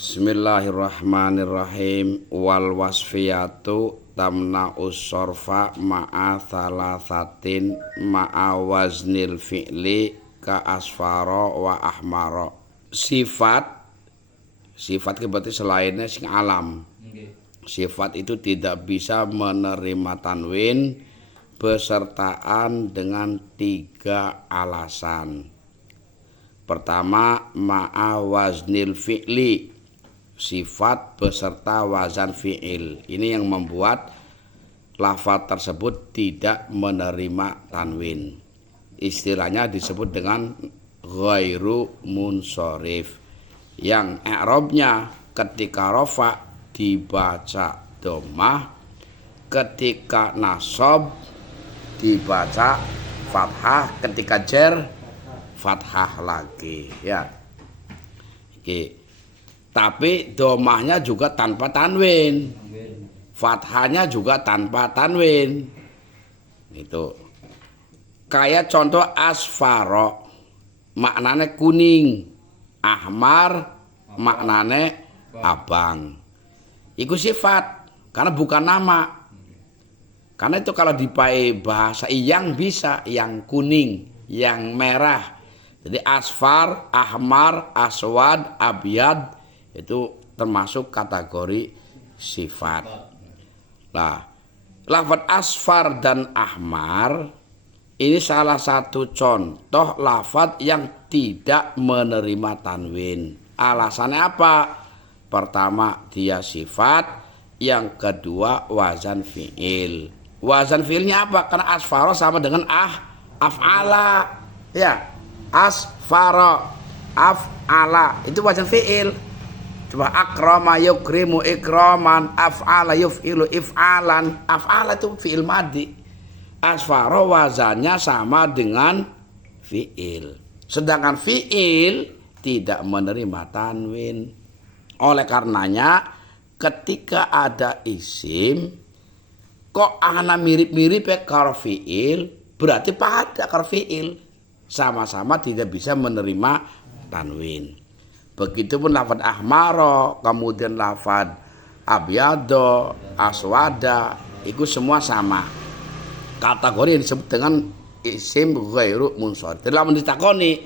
Bismillahirrahmanirrahim. Wal wasfiyatu tamna'us sorfa ma'a thalathatin ma'a waznil fi'li ka asfaro wa ahmaro. Sifat berarti selainnya sing alam. Sifat itu tidak bisa menerima tanwin besertaan dengan 3 alasan. Pertama, ma'a waznil fi'li, sifat beserta wazan fi'il. Ini yang membuat lafaz tersebut tidak menerima tanwin. Istilahnya disebut dengan ghairu munsharif, yang i'rabnya ketika rafa dibaca dhammah, ketika nasab dibaca fathah, ketika jar fathah lagi, ya. Oke. Tapi dhammahnya juga tanpa tanwin, fathahnya juga tanpa tanwin. Itu kayak contoh asfaro, maknane kuning, ahmar maknane abang. Itu sifat karena bukan nama. Karena itu kalau dipakai bahasa yang bisa, yang kuning, yang merah. Jadi asfar, ahmar, aswad, abyad itu termasuk kategori sifat. Nah, lafaz asfar dan ahmar ini salah satu contoh lafaz yang tidak menerima tanwin. Alasannya apa? Pertama, dia sifat. Yang kedua, wazan fi'il. Wazan fi'ilnya apa? Karena asfaro sama dengan af'ala. Ya, asfaro, af'ala itu wazan fi'il. Coba akrama yukrimu ikraman, af'ala yuf'ilu if'alan. Af'ala itu fi'il madhi. Asfaro wazannya sama dengan fi'il. Sedangkan fi'il tidak menerima tanwin. Oleh karenanya ketika ada isim kok ana mirip-mirip ya karo fi'il, berarti pada karo fi'il, sama-sama tidak bisa menerima tanwin. Begitupun lafaz ahmaro, kemudian lafaz abyado, aswada, itu semua sama. Kategori yang disebut dengan isim ghairu munsharif. Dalam ditakoni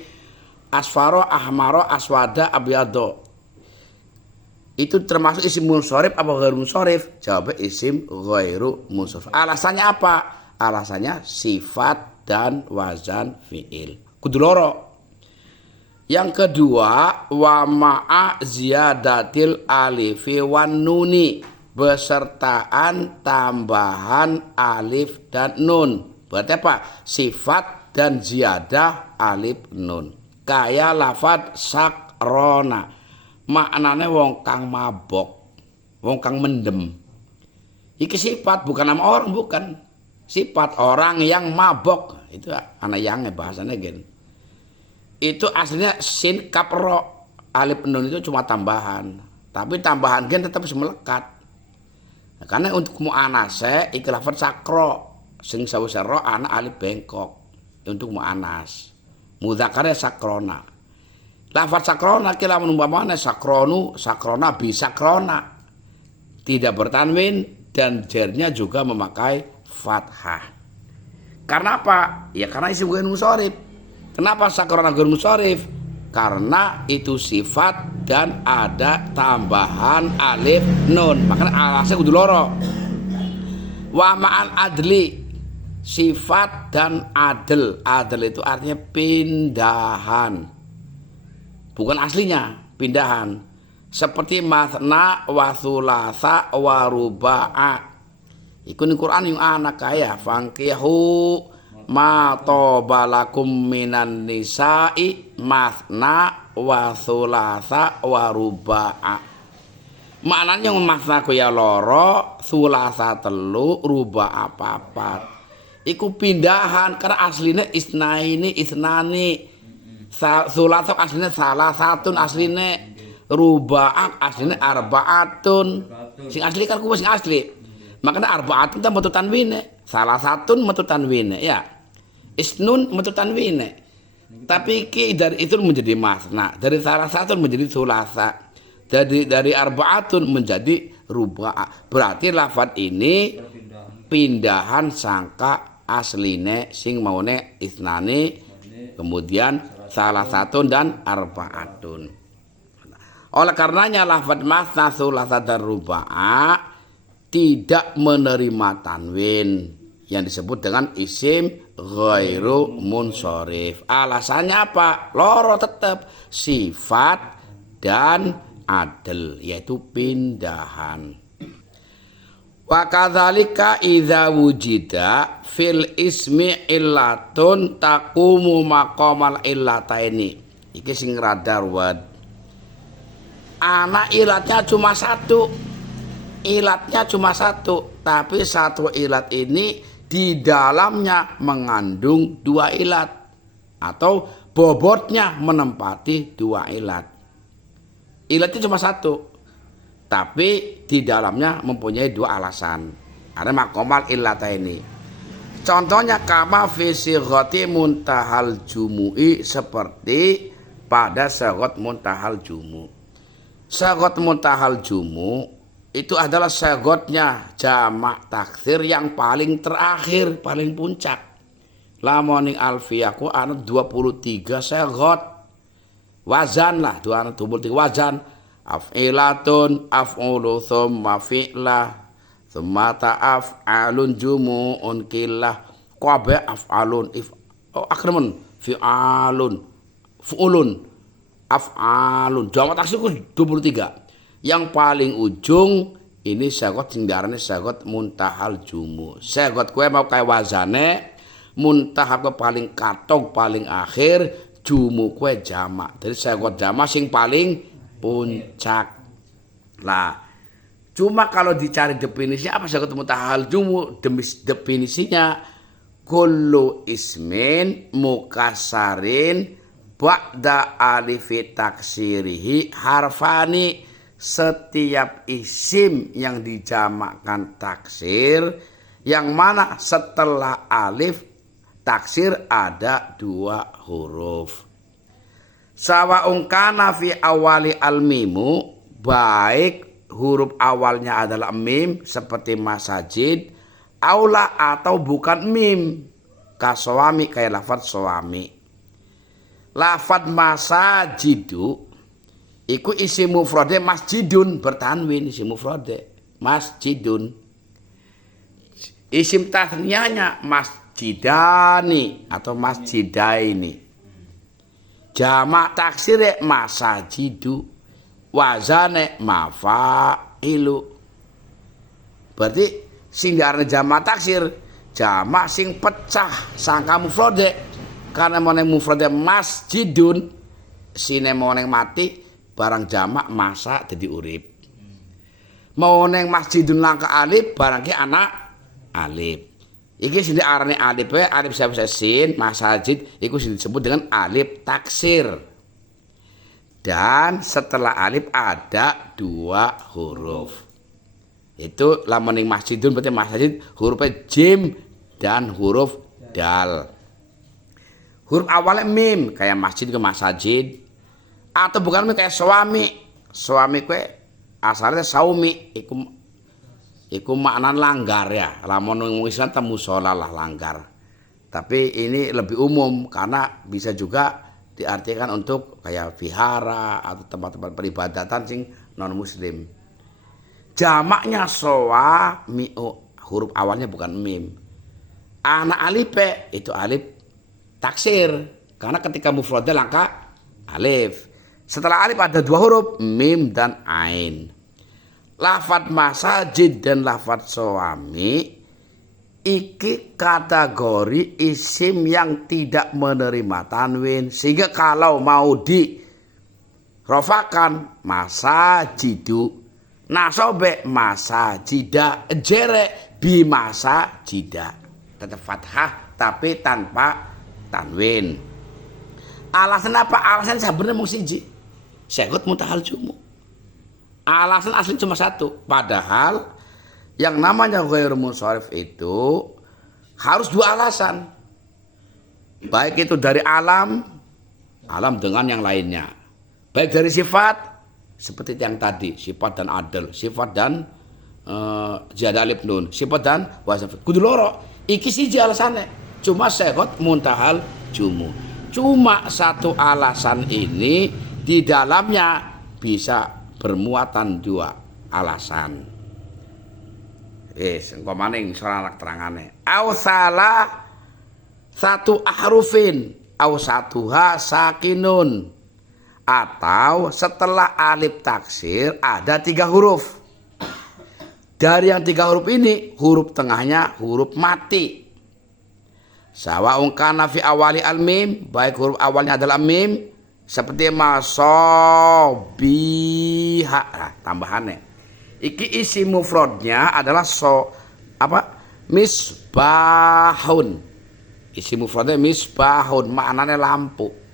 asfaro, ahmaro, aswada, abyado, itu termasuk isim munsharif apa ghairu munsharif? Jawabnya isim ghairu munsharif. Alasannya apa? Alasannya sifat dan wazan fi'il. Kudu loro. Yang kedua, wa ma'a ziyadatil alifi wan nuni, besertaan tambahan alif dan nun. Berarti apa? Sifat dan ziyadah alif nun. Kayak lafaz sakrona, maknanya wong kang mabok, wong kang mendem. Iki sifat, bukan nama orang, bukan. Sifat orang yang mabok. Itu anak yangnya bahasanya gini. Itu aslinya sin kapro, alif nun itu cuma tambahan. Tapi tambahan gen tetap bisa melekat. Nah, karena untuk mu'anase iki lafaz sakro, sing sawise ro anak alif bengkok. Untuk mu'anas. Mudzakarnya sakrona. Lafaz sakrona kira menumpamane sakronu, sakrona bisakrona. Tidak bertanwin dan jernya juga memakai fathah. Karena apa? Ya karena isim ghairu munsharif. Kenapa sakrona ghairu munsharif? Karena itu sifat dan ada tambahan alif nun. Makanya alasnya kudu loro. Wa ma'al adli, sifat dan adl. Adl itu artinya pindahan, bukan aslinya, pindahan. Seperti mathna wa thulatha wa ruba'a. Iku ning Quran yang anak kaya fangkihu ma tobalakum minan nisa'i mathna wa thulatha wa ruba'a. Maknanya mathna ku ya loro, thulatha telu, ruba'a papat. Iku pindahan karena aslinya isnaini isnani. Thulatha aslinya salah satun, aslinya ruba'a aslinya arbaatun. Sing asli kan ku sing asli. Makanya arbaatun ta metu tanwine, salah satun metu tanwine, ya. Isnun metu tanwine. Tapi dari itu menjadi masna, dari salah satu menjadi sulasa, dari arbaatun menjadi ruba'. Berarti lafadz ini pindahan sangka asline sing maune isnani, kemudian salah satu dan arbaatun. Oleh karenanya lafadz masna sulasa dan ruba' tidak menerima tanwin yang disebut dengan isim ghairu munsharif. Alasannya apa? Loro tetap sifat dan adl, yaitu pindahan. Wa kadzalika idza wujida fil ismi illatun taqumu maqamal illataini. Iki sing rada ruwet. Anak ilatnya cuma satu. Ilatnya cuma satu, tapi satu ilat ini di dalamnya mengandung dua ilat atau bobotnya menempati dua ilat. Ilatnya cuma satu, tapi di dalamnya mempunyai dua alasan. Ada makomal ilata ini. Contohnya kama fi sighati muntahal jumu'i, seperti pada sighat muntahal jumu'. Sighat muntahal jumu' itu adalah sighatnya jamak taksir yang paling terakhir, paling puncak. Lamoning alfiyaku ana 23 sighat. Wazan lah, 23 wazan. Af'ilatun, af'ulu, thumma fi'lah, thumma ta'af'alun, jumu'un, killah. Qabeh af'alun, akramun, fi'alun, fu'ulun, af'alun. Jamak taksir ku 23. Yang paling ujung ini sighat sing diarani sighat muntahal jumu'. Sighat kowe mau kaya wazane, muntahal kowe paling katok paling akhir, jumu' kowe jamak. Jadi sighat jamak sing paling puncak. Lah, cuma kalau dicari definisinya apa sighat muntahal jumu'? Definisinya kullu ismin mukassarin ba'da alifi taksirihi harfani. Setiap isim yang dijamakkan taksir yang mana setelah alif taksir ada dua huruf. Sawa'un kana fi awali al-mimu, baik huruf awalnya adalah mim seperti masajid, aula atau bukan mim kasawami kayak lafadz suami. Lafadz masajidu iku isim mufrade masjidun, bertanwin isim mufrade masjidun. Isim tasniyahnya masjidani atau masjidaini. Jamak taksire masajidu, wazane mafa'ilu. Berarti sing diarani jamak taksir jamak sing pecah sangka mufrade. Karena moneng mufrade masjidun, sine moneng mati barang jamak masa jadi urip. Mau neng masjidun langka alif barang ki anak alif. Iki sing diarani alif alif sin masajid iku sing disebut dengan alif taksir. Dan setelah alif ada dua huruf. Itu lamun ning masjidun berarti masajid hurufnya jim dan huruf dal. Huruf awalnya mim kayak masjid ke masajid. Atau bukan kayak suami kue asalnya saumi iku makna langgar ya, lamun wong Islam temu sholat lah langgar, tapi ini lebih umum karena bisa juga diartikan untuk kayak vihara atau tempat-tempat peribadatan sing non muslim. Jamaknya huruf awalnya bukan mim. Anak alif itu alif taksir karena ketika mufrad langka alif. Setelah alif ada dua huruf, mim dan ain. Lafadz masajid dan lafadz suami iki kategori isim yang tidak menerima tanwin, sehingga kalau mau di rofakan masajidu, nasobe masajida, jere bi masajida, tetap fathah tapi tanpa tanwin. Alasan apa? Alasan sebenarnya mung siji. Sighat muntahal jumu'. Alasan asli cuma satu. Padahal yang namanya ghairu munsharif itu harus dua alasan. Baik itu dari alam dengan yang lainnya. Baik dari sifat seperti yang tadi sifat dan adil, sifat dan ziyadah alif nun, sifat dan wazan. Kudu loro. Iki siji alasane. Cuma segot muntahal jumu. Cuma satu alasan ini di dalamnya bisa bermuatan dua alasan. Engko maning soal anak terangane. Au salah satu ahrufin, au satuha sakinun. Atau setelah alif taksir ada 3 huruf. Dari yang 3 huruf ini, huruf tengahnya huruf mati. Sawa'un kana fi awali al-mim, baik huruf awalnya adalah mim, seperti masobiha. Nah, tambahannya. Iki isi mufradnya adalah misbahun. Isi mufradnya misbahun, maknanya lampu.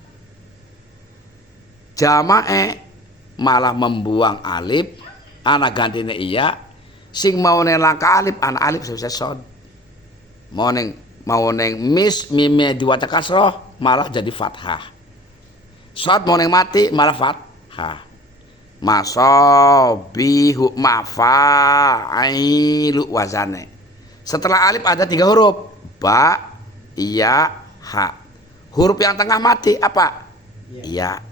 Jamae malah membuang alif, ana gantine iya. Sing mau nelangka alif, ana alif sebisa sod. Mau neng mime diwaca kasroh malah jadi fathah. Sod mau neng mati malah fathah. Masobihu mafailu wazane. Setelah alif ada 3 huruf, ba, iya, ha. Huruf yang tengah mati apa? Iya.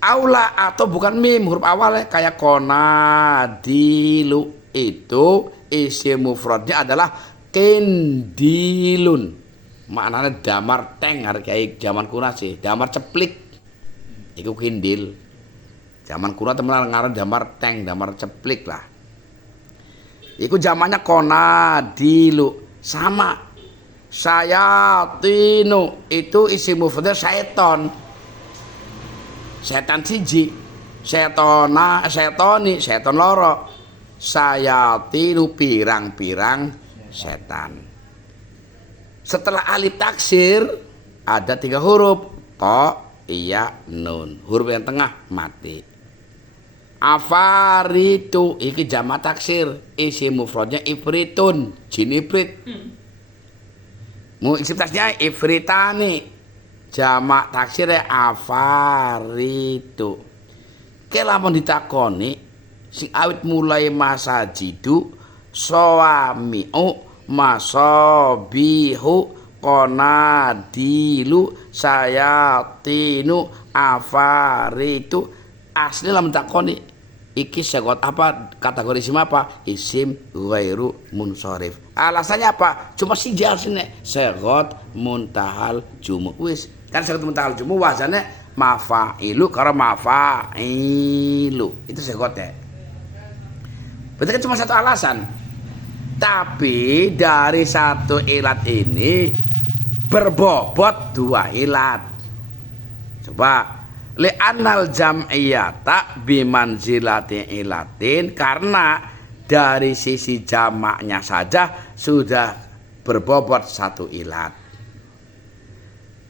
Aula atau bukan mim, huruf awalnya kayak konadilu, itu isi mufradnya adalah kendilun. Maknanya damar teng, kayak zaman kuno sih, damar ceplik. Iku kindil. Zaman kuno teman ngaran damar teng, damar ceplik lah. Iku zamannya konadilu, sama. Sayatinu itu isi mufradnya syaiton. Setan siji, setoni, seton loro. Sayatinu pirang-pirang setan. Setelah alif taksir ada 3 huruf, to, iya, nun. Huruf yang tengah mati. Afaritu iki jamak taksir, isi mufradnya ifritun, jin ifrit. Isi tasnya ifritani. Jamak taksirnya afaritu. Lamun ditakoni sing awit mulai masa jidu sawami'u masobihu konadilu sayatinu afaritu. Asli lamun takoni iki segot apa, kategori isim apa? Isim ghairu munsharif. Alasannya apa? Cuma siji alasane, segot muntahal jumu. Wis, kan segot muntahal jumu wazannya mafailu karo mafailu. Itu segotnya. Berarti kan cuma satu alasan. Tapi dari satu ilat ini berbobot 2 ilat. Coba li'annal jam'iyata bimanzilati ilatin, karena dari sisi jamaknya saja sudah berbobot 1 ilat.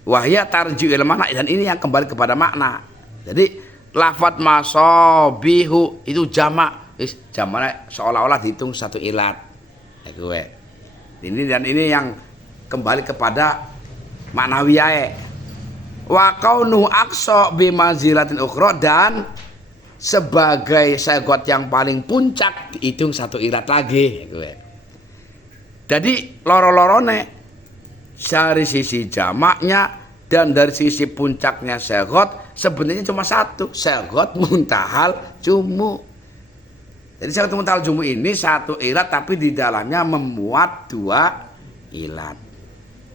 Wahya tarji'il makna, dan ini yang kembali kepada makna. Jadi lafadz masobihu itu jamak, jamaknya seolah-olah dihitung 1 ilat. Ini dan ini yang kembali kepada maknawiyae. Wa kaunuhu aqsa bimanzilatin ukhra, dan sebagai segot yang paling puncak dihitung 1 ilat lagi. Jadi loro-lorone dari sisi jamaknya dan dari sisi puncaknya segot sebenarnya cuma 1, segot muntahal jumu. Jadi segot muntahal jumu ini 1 ilat tapi di dalamnya memuat 2 ilat.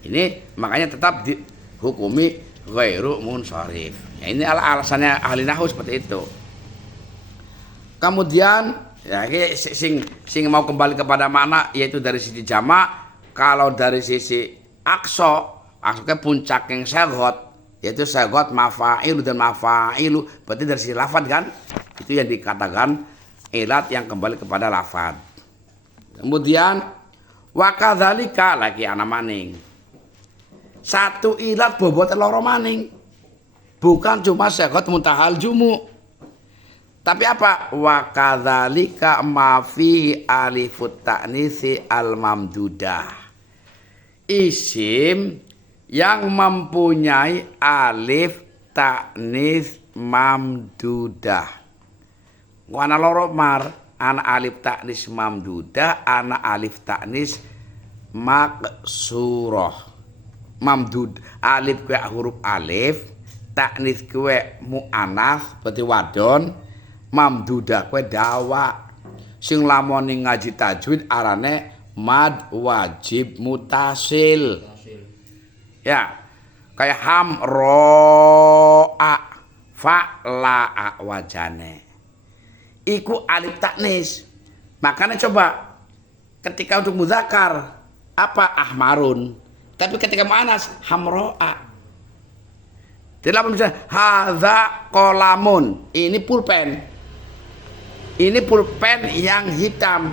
Ini makanya tetap dihukumi ghairu munsharif. Ya, ini alasannya ahli nahwu seperti itu. Kemudian ya sing mau kembali kepada makna yaitu dari sisi jamak. Kalau dari sisi aksoknya puncak yang segot, yaitu segot mafailu dan mafailu, berarti dari sisi lafad kan, itu yang dikatakan ilat yang kembali kepada lafad. Kemudian wakadzalika lagi ana maning 1 ilat bobot loro maning, bukan cuma segot muntahal jumu, tapi apa? Wakadzalika ma fi alifut ta'nisi al mamdudah, isim yang mempunyai alif ta'nis mamdudah. Ana loro mar, ana alif taknis mamdudah, ana alif taknis maksurah. Mamdud alif kuwi huruf alif, taknis kuwi muannats berarti wadon, mamdudah kuwi dawa. Sing lamun ngaji tajwid arane mad wajib mutasil. Ya. Kayak hamroa fa'la'a wajane. Iku alif taknis. Makanya coba ketika untuk muzakkar apa ahmarun. Tapi ketika muannas hamroa. Dalam misalnya hadza qalamun. Ini pulpen. Ini pulpen yang hitam.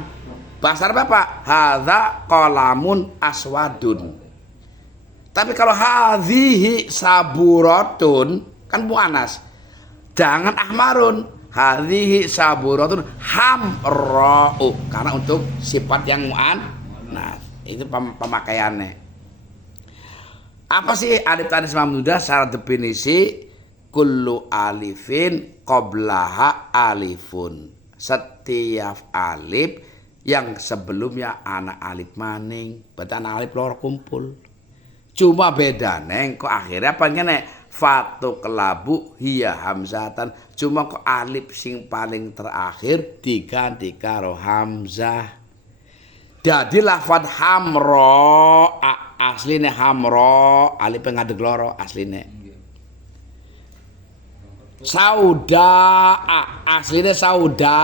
Bahasa Arab apa? Hadza qalamun aswadun. Tapi kalau hadhihi saburatun kan muannas. Jangan ahmarun. Hadhihi saburatun hamra'u karena untuk sifat yang muannas. Itu pemakaiannya. Apa sih alif tanis mamdudah secara definisi? Kullu alifin qablaha alifun. Setiap alif yang sebelumnya ana alif maning, berarti ana alif loro kumpul. Cuma beda neng kok akhirnya apa ngene fatu kelabu hiya hamzatan, cuma kok alif sing paling terakhir diganti karo hamzah. Jadi lafad hamro asline hamro alif ngadeg loro asline. Sauda asline sauda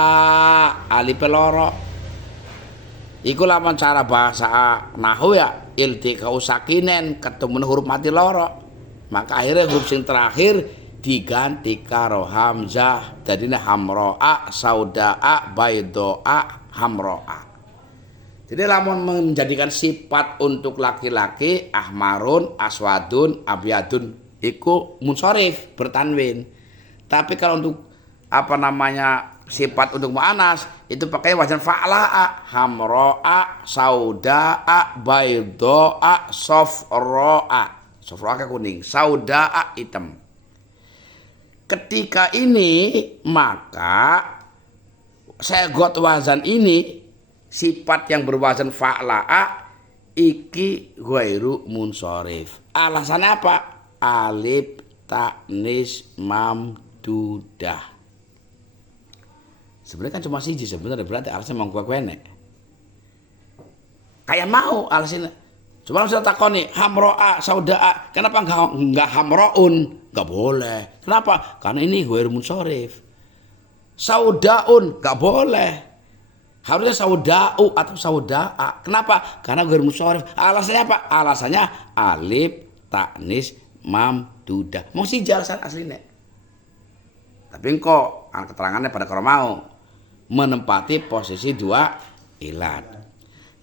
alif loro. Iku lawan cara bahasa nahwu ya iltiqau sakinen ketemu huruf mati loro. Maka akhirnya huruf sing terakhir diganti karo hamzah. Dadine hamroa, saudaa, baidoa, hamroa. Jadi lamun menjadikan sifat untuk laki-laki ahmarun, aswadun, abyadun iku munsharif bertanwin. Tapi kalau untuk apa namanya sifat untuk muannas itu pakai wazan fa'la'a, hamro'a, sauda'a, baido'a, sofro'a. Sofro'a kuning, sauda'a hitam. Ketika ini maka saya got wazan ini sifat yang berwazan fa'la'a iki ghairu munsharif. Alasannya apa? Alif taknis mamdudah. Sebenarnya kan cuma siji sebenarnya, berarti alasnya mau gua kuenek. Kayak mau alasnya. Cuma harus takoni hamroa, saudaa, kenapa enggak hamroun? Enggak boleh. Kenapa? Karena ini ghairu munsharif. Saudaun enggak boleh. Harusnya saudau atau saudaa. Kenapa? Karena ghairu munsharif. Alasannya apa? Alasannya alif taknis mamdudah. Mau siji alasan aslinya. Tapi kok keterangannya pada kalau mau menempati posisi dua ilat.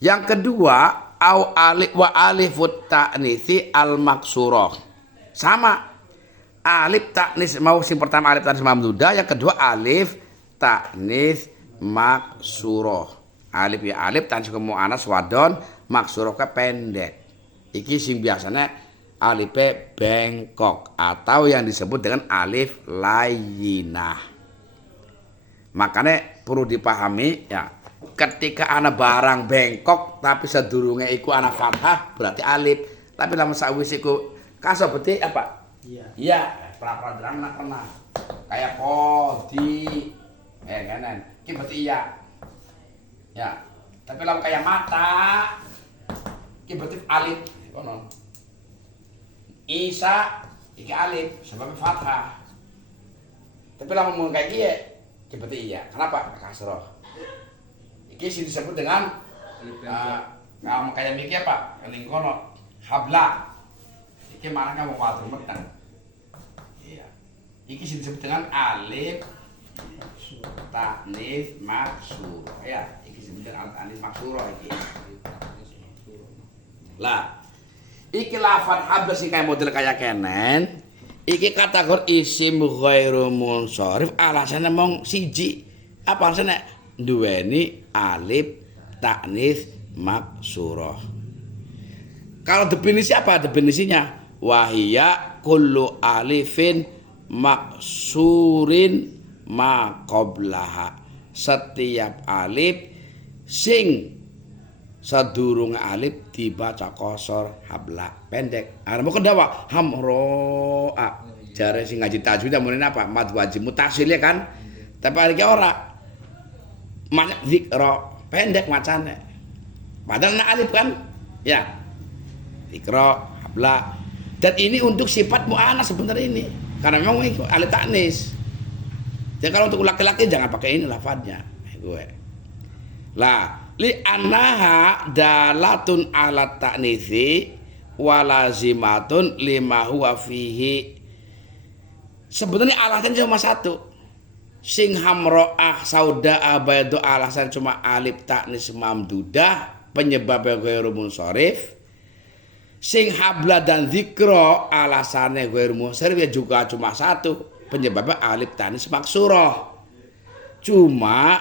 Yang kedua, au alif wa alifut ta'nitsi al maksurah. Sama. Alif taknis mau sing pertama alif taknis mamdudah, yang kedua alif taknis maksurah. Alif ya alif taknis muannas wadon, maksurah ke pendek. Iki sing biasanya alifnya bengkok atau yang disebut dengan alif layyinah. Makanya perlu dipahami ya, ketika ana barang bengkok tapi sedurunge iku ana fathah berarti alif. Tapi lamun sawise iku kaso berarti apa? Iya. Iya, pra-pra pernah. Kayak kodi kanan. Iki berarti iya. Ya. Tapi lamun kayak mata iki berarti alif kono. Isa iki alif sebab fathah. Tapi lamun kayak kiye berarti iya. Kenapa? Kasroh. Iki sih disebut dengan kayak mikir apa? Kening kono habla. Iki maknanya mau watur meteng. Iya. Iki sih disebut dengan alif taknis maksur. Ya, iki disebut dengan alif maksur iki. Lah, iki lafal habla sing kayak model kayak kenen. Iki kategori isim ghairu munsharif alasannya mong siji. Apa alasannya? Duweni alif taknis maksurah. Kalau definisi apa definisinya? Wahia kullu alifin maksurin ma qablaha. Setiap alif sing sadurunge alif dibaca qasar habla pendek. Ana moko dawa hamroa. Jare sing ngaji tajwid muni apa? Mad wajib mutasil ya kan. Tapi hari ora. Mana zikra pendek macane. Padahal alif kan? Ya. Zikra habla. Dan ini untuk sifat mu'annas sebenarnya ini. Karena memang itu alif taknis. Jadi kalau untuk laki-laki jangan pakai ini lafadznya. Gue. Lah, li annaha dalatun ala ta'nitsi walazimatun lima huwa fihi. Sebenarnya alasan cuma satu. Sing hamro'ah sauda'a bayadu alasan cuma alif taknis mamdudah penyebabnya ghairu munsharif. Sing habla dan zikra alasannya ghairu munsharif ya juga cuma satu, penyebabnya alif taknis maksurah. Cuma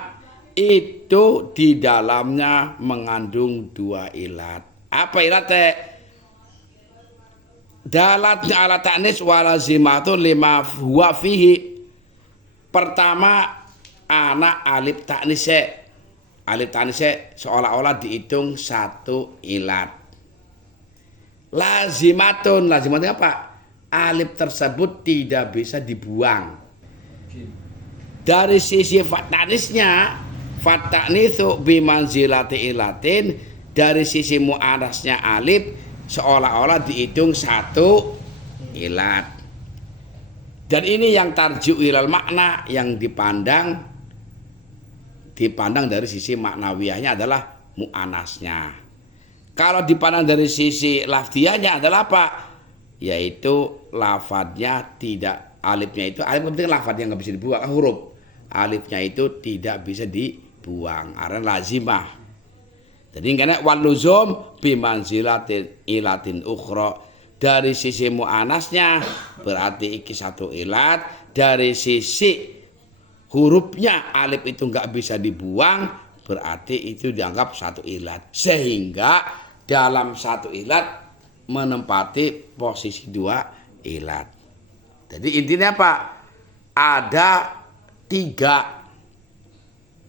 itu di dalamnya mengandung dua ilat. Apa ilatnya? Dalat ala ta'nis walazimatun lima huwa fihi. Pertama anak alif ta'nise. Alif ta'nise seolah-olah dihitung satu ilat. Lazimatun apa? Alif tersebut tidak bisa dibuang. Dari sisi fat ta'nisnya, fat ta'nitsu bimanzilati ilatin, dari sisi mu'annasnya alif seolah-olah dihitung satu ilat. Dan ini yang tarji'u ilal makna, yang dipandang dari sisi maknawiyahnya adalah mu'annasnya. Kalau dipandang dari sisi lafdiyahnya adalah apa? Yaitu lafadznya tidak, alifnya itu, alif penting lafadz yang nggak bisa dibuang, huruf alifnya itu tidak bisa dibuang, karena lazimah. Jadi karena waluzum bimanzilatin ilatin ukhra, dari sisi mu'anasnya berarti iki satu ilat, dari sisi hurufnya alif itu nggak bisa dibuang berarti itu dianggap satu ilat, sehingga dalam satu ilat menempati posisi dua ilat. Jadi intinya apa? Ada tiga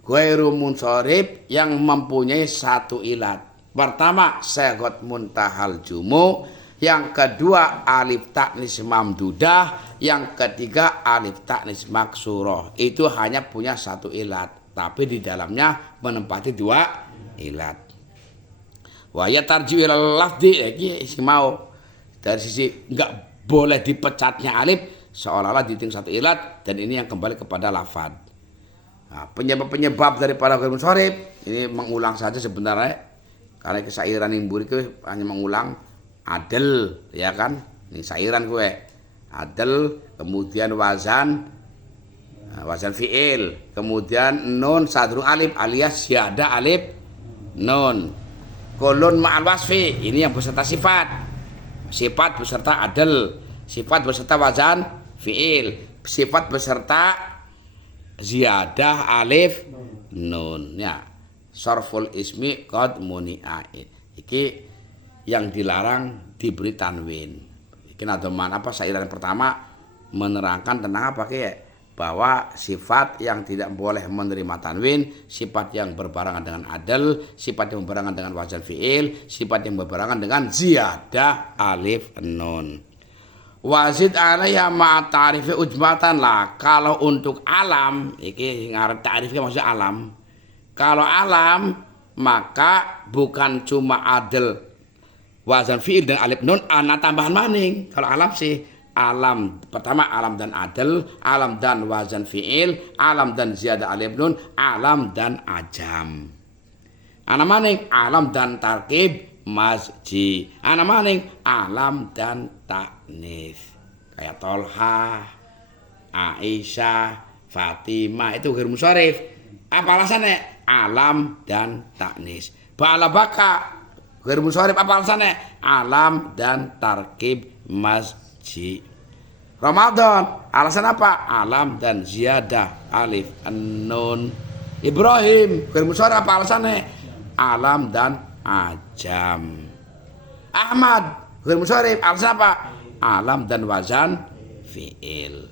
ghairu munsharif yang mempunyai satu ilat. Pertama sagot muntahal jumu, yang kedua alif taknis mamdudah, yang ketiga alif taknis maksurah. Itu hanya punya satu ilat, tapi di dalamnya menempati dua ilat. Wa ya tarji'u ilal lafzi, iki mau dari sisi enggak boleh dipecatnya alif seolah-olah dihitung satu ilat, dan ini yang kembali kepada lafadz. Nah, penyebab daripada ghairu munsharif ini mengulang saja sebenarnya, karena kesairan yang buri itu hanya mengulang adel, ya kan? Ini sairan gue adel, kemudian wazan fi'il, kemudian nun sadru alif alias syada alif nun, kolon ma'al wasfi, ini yang beserta sifat beserta adel, sifat beserta wazan fi'il, sifat beserta ziyadah alif nun, ya sarful ismi qad muni'a. Iki yang dilarang diberi tanwin. Iki nadoman apa sairan pertama menerangkan tentang apa kayak bahwa sifat yang tidak boleh menerima tanwin, sifat yang berbarengan dengan adel, sifat yang berbarengan dengan wazan fi'il, sifat yang berbarengan dengan ziyadah alif nun. Wazid alaiya ma ta'rifi ujmatan lah. Kalau untuk alam, iki ngarep ta'rifnya maksudnya alam. Kalau alam maka bukan cuma adel wazan fi'il dan alif nun, ana tambahan maning. Kalau alam sih alam pertama alam dan adel, alam dan wazan fi'il, alam dan ziyadah alif nun, alam dan ajam. Ana maning alam dan tarkib masji, ana maning alam dan taknis, kayak Tolha, Aisyah, Fatimah, itu ghairu munsharif. Apa alasannya? Alam dan taknis. Ba'ala baka ghairu munsharif, apa alasannya? Alam dan tarkib masji. Ramadan alasan apa? Alam dan ziyadah alif nun. Ibrahim ghairu munsharif, apa alasannya? Alam dan ajam. Ahmad ghairu munsharif, alasan apa? Alam dan wazan fi'il.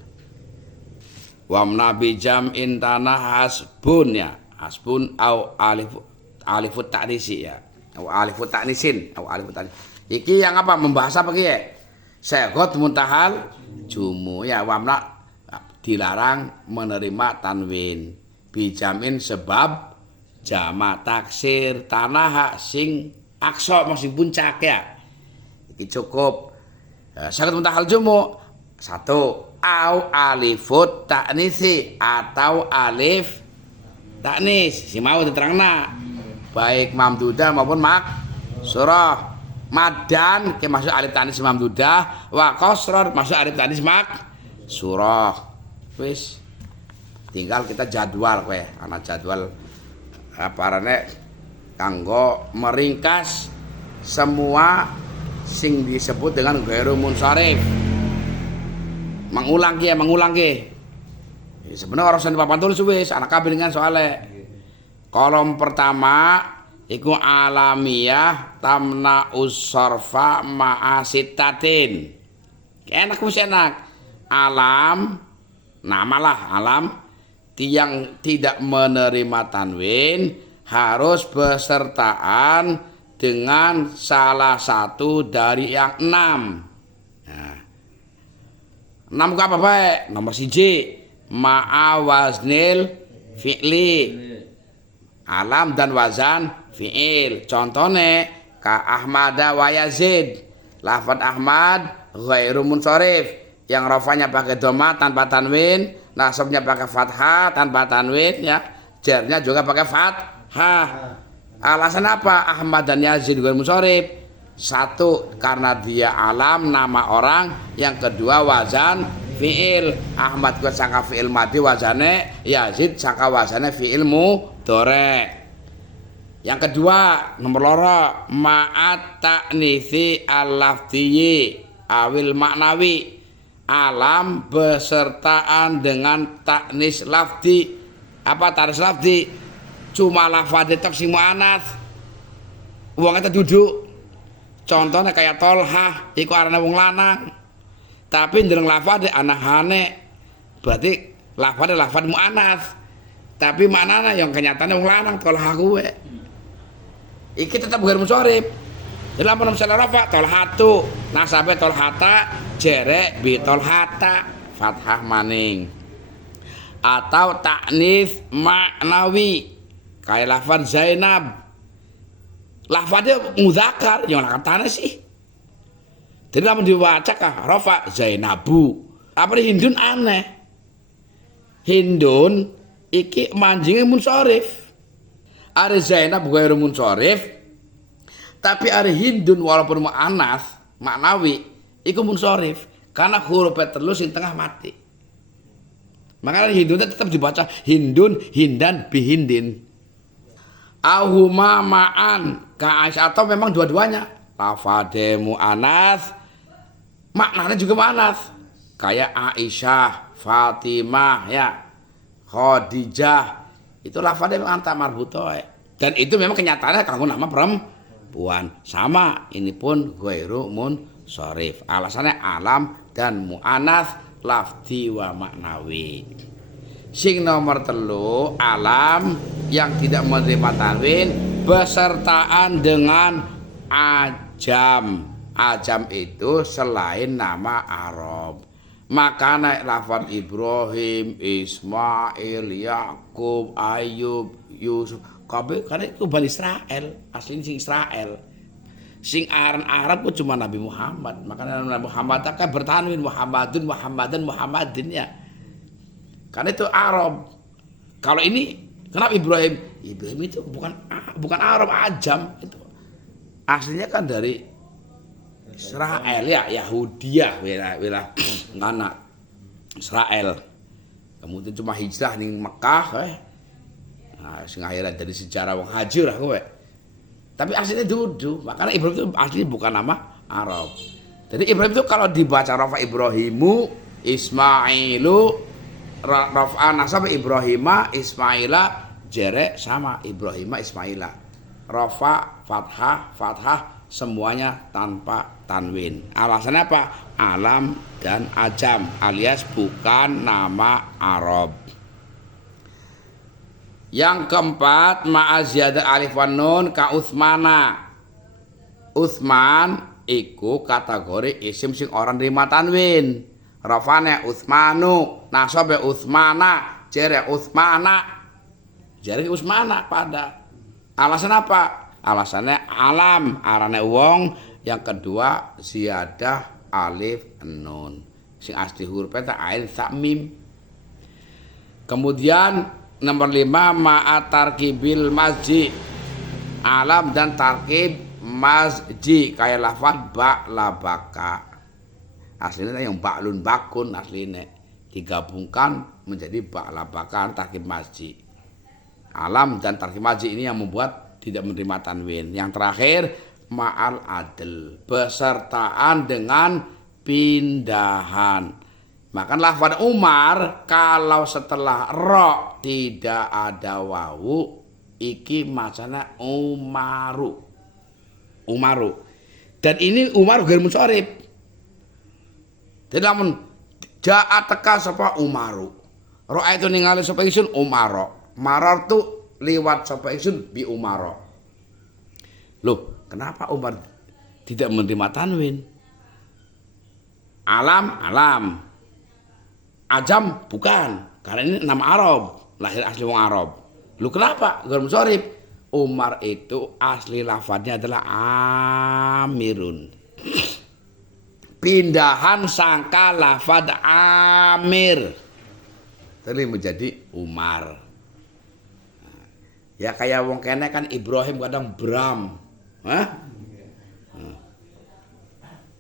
Wamna bijam'in tanah hasbun ya. Hasbun au alifut ta'nisi ya. Au alifut ta'nisin, au alifut ta'nis. Iki yang apa? Membahas apa ki ya? Segot muntahal jumu ya. Wamna dilarang menerima tanwin. Bijamin sebab jama taksir tanah sing aksa sing puncak ya. Iki cukup. Segot muntahal jumu. Satu, au alifut ta'nisi atau alif ta'nis. Si mau diterangna. Baik mamdudah maupun surah. Madan ke masuk alif ta'nis mamdudah, wa qasrar masuk alif ta'nis surah. Wis tinggal kita jadwal kowe, ana jadwal aparane kanggo meringkas semua sing disebut dengan ghairu munsharif. Mengulang ki. Sebenarnya urusan papan tulis wis anak kabeh dengan soalnya. Kolom pertama iku alamiah tamna usarfa ma'asitatin. Enak wis enak. Alam namalah alam yang tidak menerima tanwin harus besertaan dengan salah satu dari yang 6. 6 apa baik? Nomor 1 ma'a waznil fi'li. Alam dan wazan fi'il. Contohnya ka Ahmada wa Yazid. Lafaz Ahmad ghairu munsharif. Yang rafanya pakai dhamma tanpa tanwin, nasabnya pakai fathah tanpa tanwin ya. Jarnya juga pakai fathah. Alasan apa Ahmad dan Yazid ghairu munsharif? Satu, karena dia alam nama orang. Yang kedua wazan fi'il. Ahmad kuwi sangka fi'il madhi wazane, Yazid sangka wazane fi'il mudhari. Yang kedua nomor 2 ma'at ta'nitsi al-lafdhi awil maknawi. Alam besertaan dengan taknis lafdhi. Apa taknis lafdhi? Cuma lafadz tok sing muannats. Wong eta duduk. Contohnya kayak Tolha, iku arane wong lanang. Tapi ndeleng lafadz anahane. Berarti lafadz muannats. Tapi maknanya yang kenyataannya wong lanang Tolha kuwe. Iki tetap ghairu munsharif. Jadi lamun misalnya rafa Tolhatu, nasabe Tolhata, jerek bi Tolhata, fathah maning. Atau taknis maknawi kayak lafadz Zainab. Lafadznya mudzakkar, yang katanya sih. Jadi lamun dibaca kah rafa Zainabu. Apa Hindun aneh. Hindun iki manjingnya munsharif. Are Zainab ghairu munsharif. Tapi are Hindun walaupun muannats maknawi iku munsharif karena huruf terus sing tengah mati. Makanya Hindun tetap dibaca Hindun, Hindan, Bihindin. Ahuma ma'an atau memang dua-duanya lafadze muannats maknanya juga muannats kayak Aisyah, Fatimah ya, Khadijah itu lafadze memang anta marbutoh dan itu memang kenyataannya kanggo nama perempuan sama. Ini pun ghairu munsharif. Alasannya alam dan muannats lafdhi wa maknawi. Sing nomor 3 alam yang tidak menerima tanwin besertaan dengan ajam. Ajam itu selain nama Arab. Maka naik lafaz Ibrahim, Ismail, Yakub, Ayub, Yusuf. Kabeh karena itu Bani Israel, aslinya sing Israel. Sing aran Arab pun cuma Nabi Muhammad. Makanya Nabi Muhammad kan bertanwin Muhammadin ya. Karena itu Arab. Kalau ini kenapa Ibrahim? Ibrahim itu bukan Arab, ajam itu. Aslinya kan dari Israel ya, Yahudiah wilayah anak Israel. Kemudian cuma hijrah ning Mekah Nah, sing akhirnya dari sejarah wong haji lah kowe. Tapi aslinya dudu. Makanya Ibrahim itu aslinya bukan nama Arab. Jadi Ibrahim itu kalau dibaca rafa Ibrahimu, Ismailu, rafa nasab Ibrahima, Ismaila, jerek sama Ibrahima, Ismaila. Rafa, fathah, semuanya tanpa tanwin. Alasannya apa? Alam dan ajam alias bukan nama Arab. Yang keempat, ma'aziyadat alif wan nun ka Utsmana. Utsman iku kategori isim sing ora nrima tanwin. Rafane Utsmanu, nasabe Utsmana, jere Utsmana. Jere Utsmana pada. Alasan apa? Alasannya alam, arane wong. Yang kedua, ziyadah alif nun. Sing asli hurufnya tak ain tak mim. Kemudian nomor 5 ma'at tarkibil masji. Alam dan tarkib masji kayak lafaz ba la baka. Aslinya yang ba'lun bakun aslinya digabungkan menjadi ba la baka tarkib masji. Alam dan tarkib masji ini yang membuat tidak menerima tanwin. Yang terakhir ma'al adl, besertaan dengan pindahan. Maka lafaz Umar kalau setelah ro tidak ada wawu iki macana Umaru. Umaru. Dan ini Umar ghair munsharif. Jadi lamun jaa teka sapa Umaru. Ro itu ningali sapa isun Umaro. Marar tu liwat sapa isun bi Umaro. Loh, kenapa Umar tidak menerima tanwin? Alam. Ajam bukan, karena ini nama Arab, lahir asli wong Arab. Lu kenapa? Ghair munsharif. Umar itu asli lafadznya adalah Amirun. Pindahan sangka lafadz Amir. Tadi menjadi Umar. Ya kayak wong kene kan Ibrahim kadang Bram. Hah?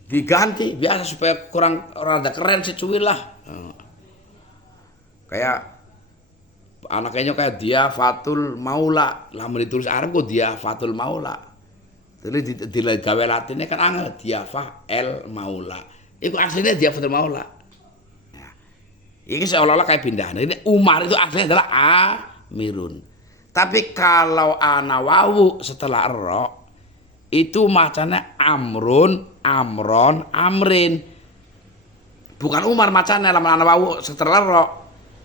Diganti biasa supaya kurang rada keren secuil lah. Kayak anaknya kayak dia Fatul Maula, lamun ditulis Arab kok dia Fatul Maula. Jadi di gawe Latinnya kan angel dia El Maula. Itu aslinya dia Fatul Maula. Nah, ini seolah-olah kayak pindahan. Ini Umar itu aslinya adalah Amirun. Tapi kalau ana wawu setelah ro itu macamnya Amrun, Amron, Amrin. Bukan Umar macamnya lamun ana wawu setelah ro.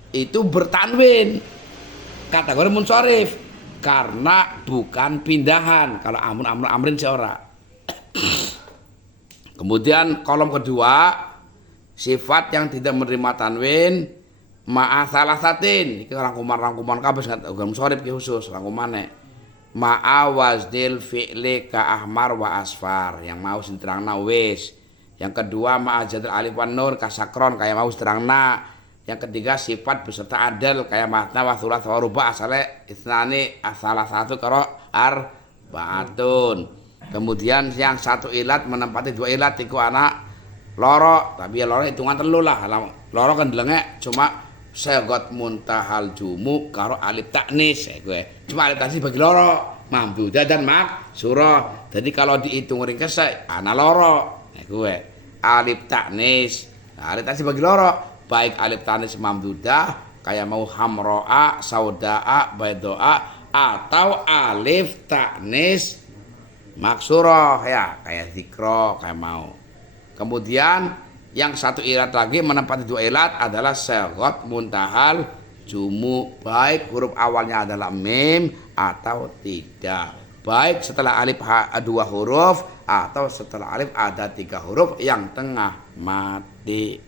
Itu bertanwin kategori munsharif karena bukan pindahan. Kalau amrin seora. Kemudian kolom kedua sifat yang tidak menerima tanwin ma'a salasatin. Iki rangkuman kabeh munsharif ki khusus rangkumane. Ma'a waznil fi'li ka ahmar wa asfar yang mau diterangna wis. Yang kedua ma'a jadal alif wan nur ka sakron kayak mau diterangna. Yang ketiga sifat beserta adal kayak matna wa thulath wa ruba asale isnani asalah satu karo arbaatun. Kemudian yang satu ilat menempati dua ilat iku anak loro, tapi ya loro hitungan telu lah. Loro kan delenge cuma segot muntahal jumu karo alif taknis gue. Cuma alif taknis bagi loro, mamdudah dan maksura. Jadi kalau dihitung ringkes ana loro gue. Alif taknis, alif taknis bagi loro. Baik alif tanis mamdudah kayak mau hamroa, saudaa, baidoa atau alif tanis maksuroh ya kayak zikro kayak mau. Kemudian yang satu ilat lagi menempati dua ilat adalah segot muntahal jumu, baik huruf awalnya adalah mim atau tidak, baik setelah alif dua huruf atau setelah alif ada tiga huruf yang tengah mati.